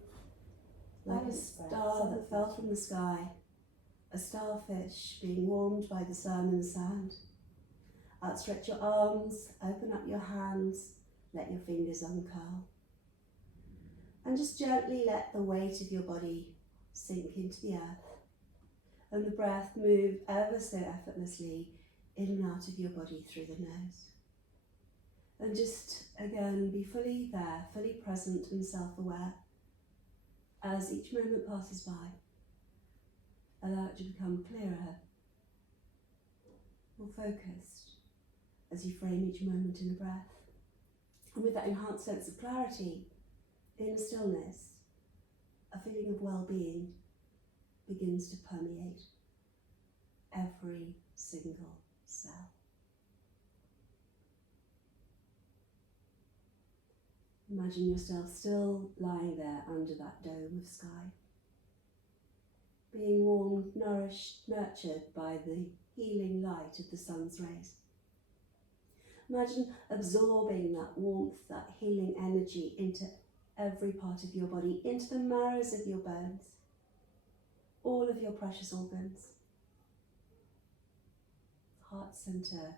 like a Balance breath. star that fell from the sky, a starfish being warmed by the sun and the sand. Outstretch your arms, open up your hands, let your fingers uncurl. And just gently let the weight of your body sink into the earth. And the breath move ever so effortlessly in and out of your body through the nose. And just again be fully there, fully present and self-aware as each moment passes by. Allow it to become clearer, more focused as you frame each moment in a breath. And with that enhanced sense of clarity, inner stillness, a feeling of well-being begins to permeate every single cell. Imagine yourself still lying there under that dome of sky, being warmed, nourished, nurtured by the healing light of the sun's rays. Imagine absorbing that warmth, that healing energy into every part of your body, into the marrows of your bones, all of your precious organs. Heart center,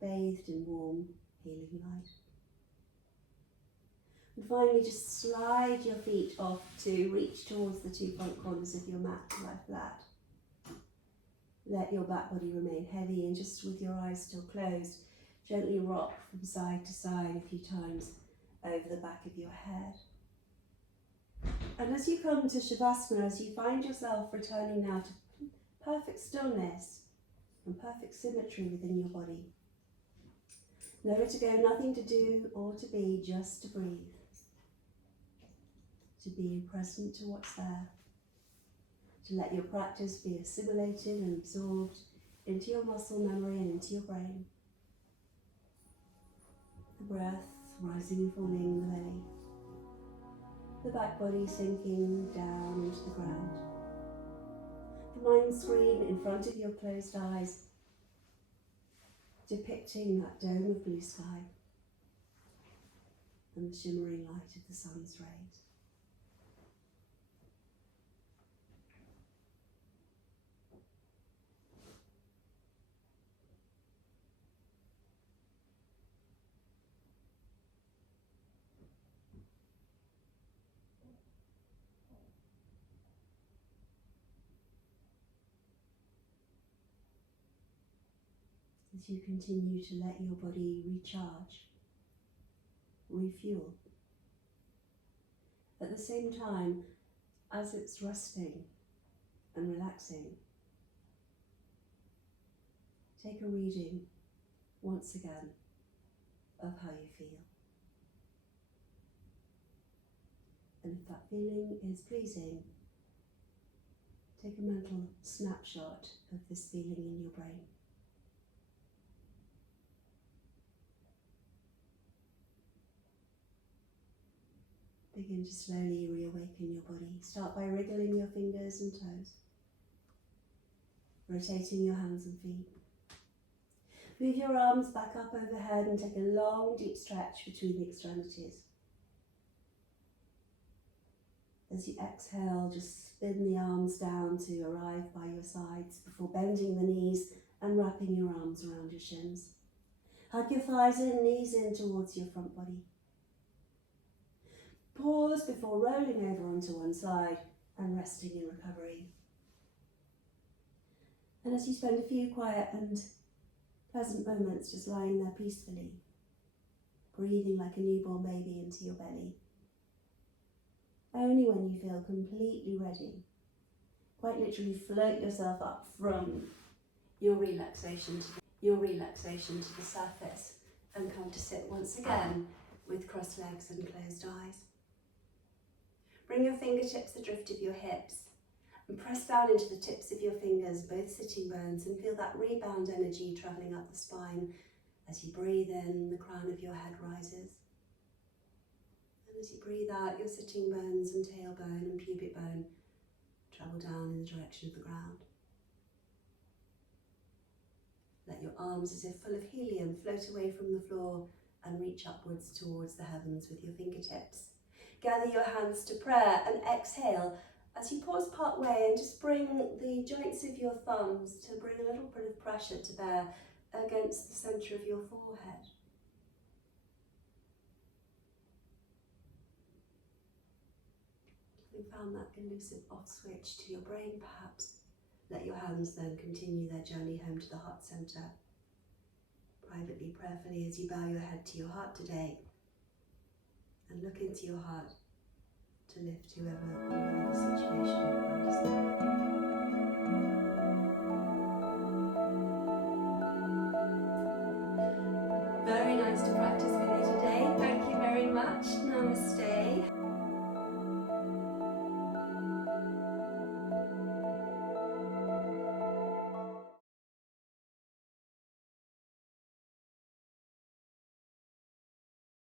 bathed in warm, healing light. And finally, just slide your feet off to reach towards the two front corners of your mat, lie flat. Let your back body remain heavy, and just with your eyes still closed, gently rock from side to side a few times over the back of your head. And as you come to Shavasana, as you find yourself returning now to perfect stillness and perfect symmetry within your body, nowhere to go, nothing to do or to be, just to breathe. To be present to what's there. To let your practice be assimilated and absorbed into your muscle memory and into your brain. The breath rising and falling in the belly. The back body sinking down into the ground. The mind screen in front of your closed eyes depicting that dome of blue sky and the shimmering light of the sun's rays. As you continue to let your body recharge, refuel, at the same time as it's resting and relaxing, take a reading once again of how you feel. And if that feeling is pleasing, take a mental snapshot of this feeling in your brain. Begin to slowly reawaken your body. Start by wriggling your fingers and toes, rotating your hands and feet. Move your arms back up overhead and take a long, deep stretch between the extremities. As you exhale, just spin the arms down to arrive by your sides before bending the knees and wrapping your arms around your shins. Hug your thighs in, knees in towards your front body. Pause before rolling over onto one side and resting in recovery. And as you spend a few quiet and pleasant moments just lying there peacefully, breathing like a newborn baby into your belly, only when you feel completely ready, quite literally float yourself up from your relaxation to the surface and come to sit once again with crossed legs and closed eyes. Bring your fingertips adrift of your hips and press down into the tips of your fingers, both sitting bones, and feel that rebound energy travelling up the spine. As you breathe in, the crown of your head rises. And as you breathe out, your sitting bones and tailbone and pubic bone travel down in the direction of the ground. Let your arms, as if full of helium, float away from the floor and reach upwards towards the heavens with your fingertips. Gather your hands to prayer and exhale as you pause part way and just bring the joints of your thumbs to bring a little bit of pressure to bear against the centre of your forehead. You found that elusive off switch to your brain perhaps. Let your hands then continue their journey home to the heart centre. Privately, prayerfully, as you bow your head to your heart today and look into your heart to lift whoever or whatever situation you find yourself. Very nice to practice with you today. Thank